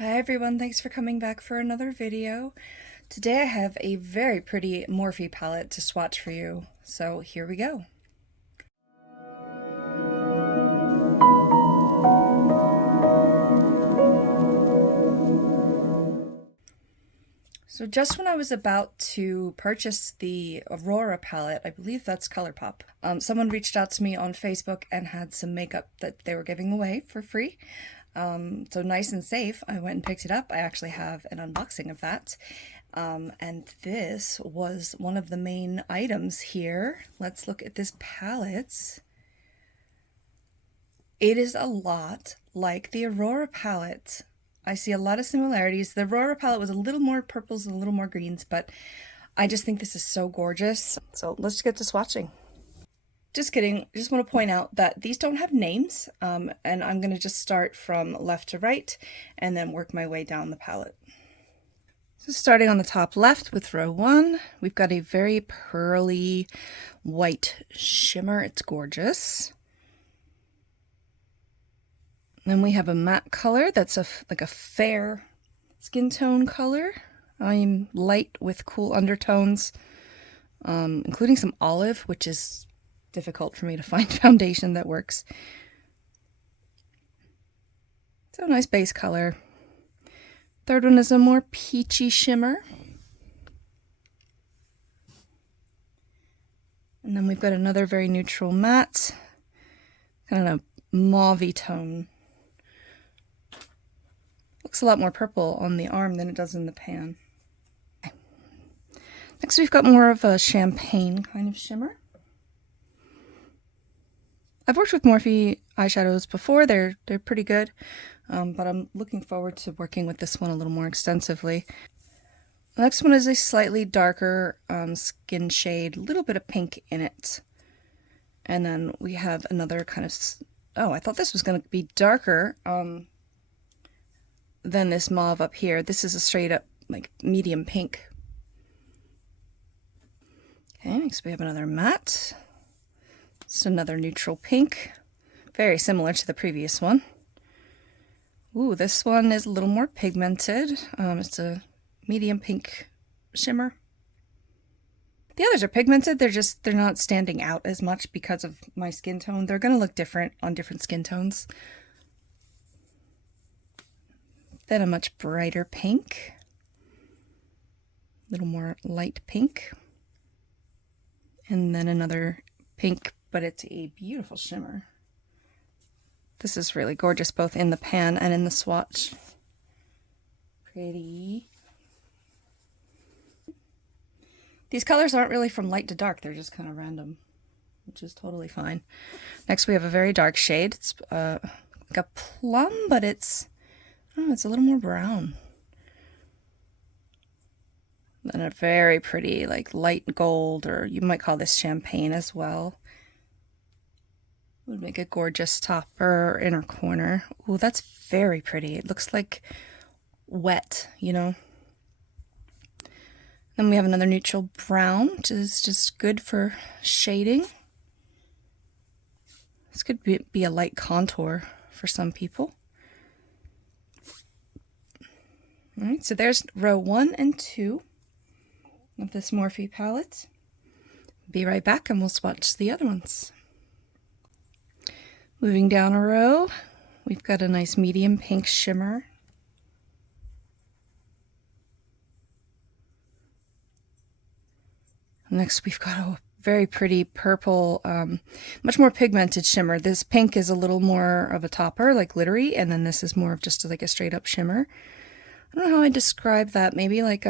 Hi everyone, thanks for coming back for another video. Today I have a very pretty Morphe palette to swatch for you, so here we go. So just when I was about to purchase the Aurora palette, I believe that's Colourpop, someone reached out to me on Facebook and had some makeup that they were giving away for free. So nice and safe, I went and picked it up. I actually have an unboxing of that. And this was one of the main items here. Let's look at this palette. It is a lot like the Aurora palette. I see a lot of similarities. The Aurora palette was a little more purples and a little more greens, but I just think this is so gorgeous. So let's get to swatching. Just kidding, I just want to point out that these don't have names, and I'm going to just start from left to right and then work my way down the palette. So starting on the top left with row 1, we've got a very pearly white shimmer. It's gorgeous. Then we have a matte color that's like a fair skin tone color. I'm light with cool undertones, including some olive, which is difficult for me to find foundation that works. So nice base color. Third one is a more peachy shimmer. And then we've got another very neutral matte, kind of a mauve-y tone. Looks a lot more purple on the arm than it does in the pan. Okay. Next we've got more of a champagne kind of shimmer. I've worked with Morphe eyeshadows before, they're pretty good, but I'm looking forward to working with this one a little more extensively. The next one is a slightly darker skin shade, a little bit of pink in it. And then we have another kind of, oh, I thought this was going to be darker than this mauve up here. This is a straight up like medium pink. Okay, next we have another matte. It's another neutral pink, very similar to the previous one. Ooh, this one is a little more pigmented. It's a medium pink shimmer. The others are pigmented, they're not standing out as much because of my skin tone. They're gonna look different on different skin tones. Then a much brighter pink, a little more light pink, and then another pink, but it's a beautiful shimmer. This is really gorgeous both in the pan and in the swatch. Pretty. These colors aren't really from light to dark, they're just kind of random, which is totally fine. Next we have a very dark shade. It's like a plum, but it's a little more brown. Then a very pretty like light gold, or you might call this champagne as well. Would make a gorgeous top or inner corner. Oh, that's very pretty. It looks like wet, you know. Then we have another neutral brown, which is just good for shading. This could be a light contour for some people. All right, so there's row 1 and 2 of this Morphe palette. Be right back and we'll swatch the other ones. Moving down a row, we've got a nice medium pink shimmer. Next we've got a very pretty purple, much more pigmented shimmer. This pink is a little more of a topper, like glittery, and then this is more of just like a straight up shimmer. I don't know how I describe that. Maybe like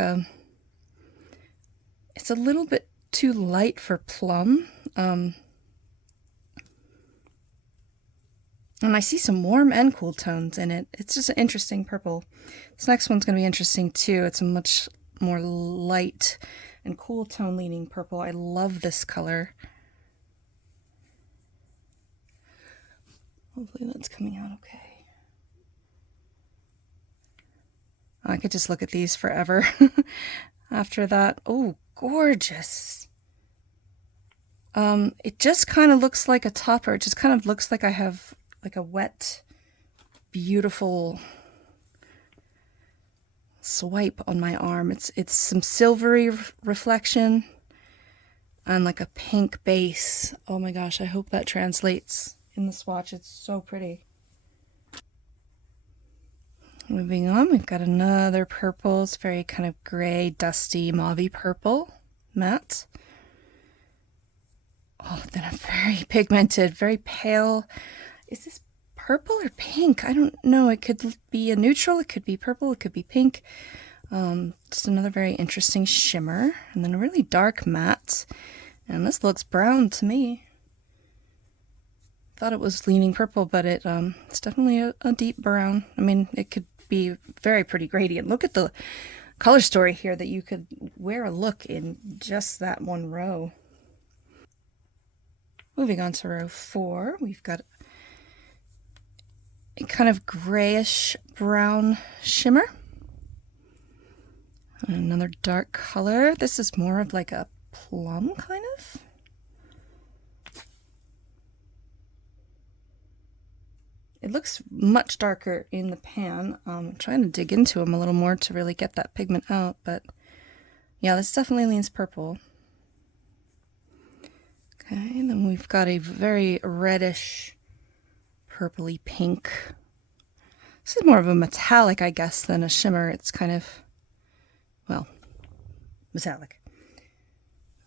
it's a little bit too light for plum. And I see some warm and cool tones in it. It's just an interesting purple. This next one's going to be interesting too. It's a much more light and cool tone leaning purple. I love this color. Hopefully that's coming out okay. I could just look at these forever after that. Oh, gorgeous. It just kind of looks like a topper. It just kind of looks like I have like a wet, beautiful swipe on my arm. It's some silvery reflection on like a pink base. Oh my gosh, I hope that translates in the swatch. It's so pretty. Moving on, we've got another purple. It's very kind of gray, dusty, mauvey purple, matte. Oh, then a very pigmented, very pale. Is this purple or pink? I don't know. It could be a neutral, it could be purple, it could be pink. Just another very interesting shimmer. And then a really dark matte. And this looks brown to me. Thought it was leaning purple, but it's definitely a deep brown. I mean, it could be very pretty gradient. Look at the color story here that you could wear a look in just that one row. Moving on to row 4, we've got a kind of grayish brown shimmer. And another dark color. This is more of like a plum kind of. It looks much darker in the pan. I'm trying to dig into them a little more to really get that pigment out, but yeah, this definitely leans purple. Okay, and then we've got a very reddish, purpley pink. This is more of a metallic, I guess, than a shimmer. It's kind of, well, metallic.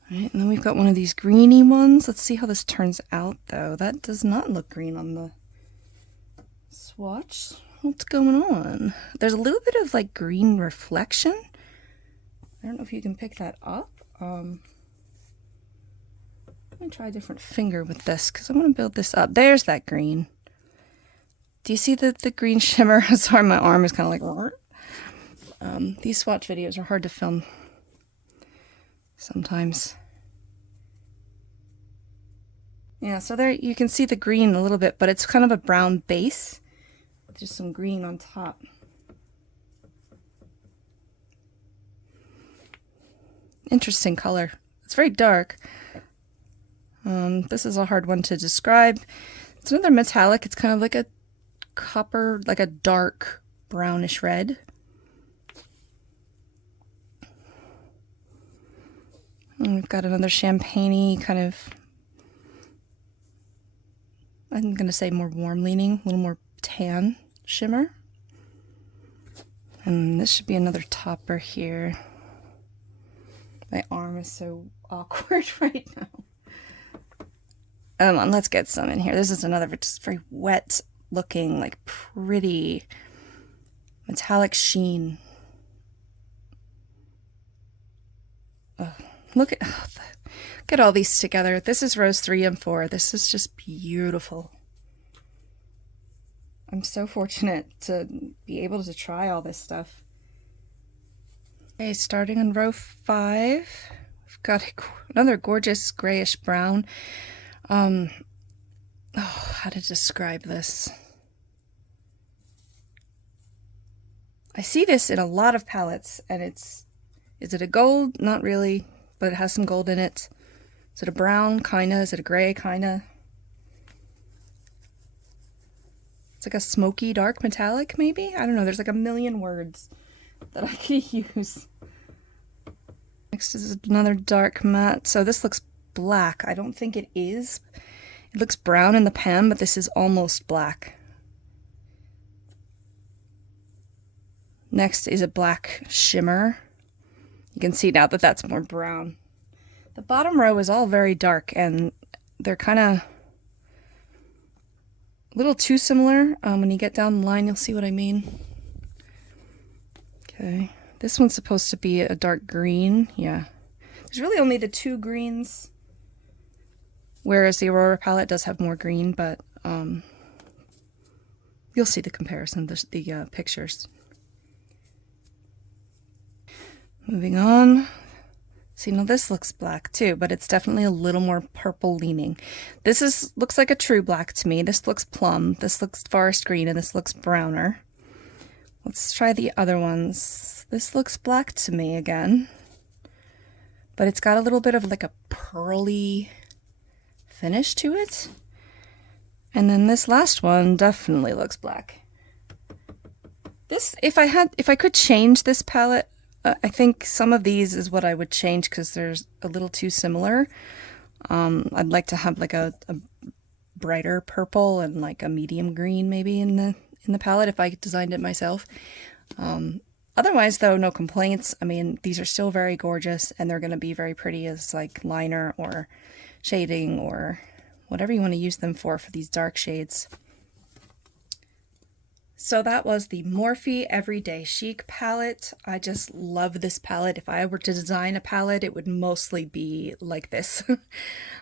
All right, and then we've got one of these greeny ones. Let's see how this turns out, though. That does not look green on the swatch. What's going on? There's a little bit of like green reflection. I don't know if you can pick that up. I'm gonna try a different finger with this because I want to build this up. There's that green. Do you see the green shimmer? Sorry, my arm is kind of like these swatch videos are hard to film sometimes. Yeah, so there you can see the green a little bit, but it's kind of a brown base. Just some green on top. Interesting color. It's very dark. This is a hard one to describe. It's another metallic. It's kind of like a copper, like a dark brownish red. And we've got another champagne-y kind of, I'm going to say more warm leaning, a little more tan shimmer. And this should be another topper here. My arm is so awkward right now. Let's get some in here. This is another just very wet looking, like pretty metallic sheen. Oh, look at all these together. This is rows 3 and 4. This is just beautiful. I'm so fortunate to be able to try all this stuff. Okay, starting on row 5, we've got another gorgeous grayish brown. Oh, how to describe this? I see this in a lot of palettes, and is it a gold? Not really, but it has some gold in it. Is it a brown? Kinda. Is it a gray? Kinda. It's like a smoky, dark metallic, maybe? I don't know. There's like a million words that I could use. Next is another dark matte. So this looks black. I don't think it is. It looks brown in the pan, but this is almost black. Next is a black shimmer. You can see now that that's more brown. The bottom row is all very dark, and they're kind of a little too similar. When you get down the line, you'll see what I mean. Okay, this one's supposed to be a dark green. Yeah, there's really only the 2 greens, whereas the Aurora palette does have more green, but you'll see the comparison, the pictures. Moving on. See, now this looks black too, but it's definitely a little more purple leaning. This looks like a true black to me. This looks plum, this looks forest green, and this looks browner. Let's try the other ones. This looks black to me again, but it's got a little bit of like a pearly finish to it. And then this last one definitely looks black. This, if I could change this palette, I think some of these is what I would change because there's a little too similar. I'd like to have like a brighter purple and like a medium green maybe in the palette if I designed it myself. Otherwise though, no complaints. I mean, these are still very gorgeous and they're going to be very pretty as like liner or shading or whatever you want to use them for these dark shades. So that was the Morphe Everyday Chic palette. I just love this palette. If I were to design a palette, it would mostly be like this.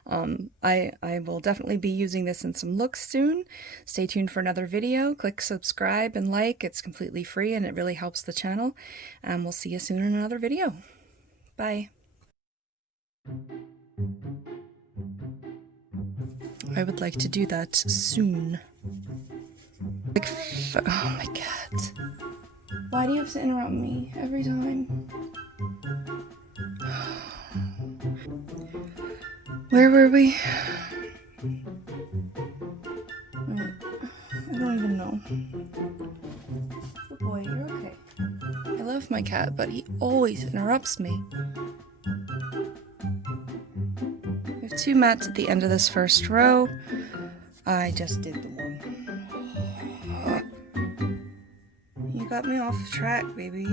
I will definitely be using this in some looks soon. Stay tuned for another video. Click subscribe and like. It's completely free and it really helps the channel. And we'll see you soon in another video. Bye. I would like to do that soon. Like, oh my god. Why do you have to interrupt me every time? Where were we? I don't even know. Good boy, you're okay. I love my cat, but he always interrupts me. We have 2 mats at the end of this first row. I just did the one. You got me off track, baby.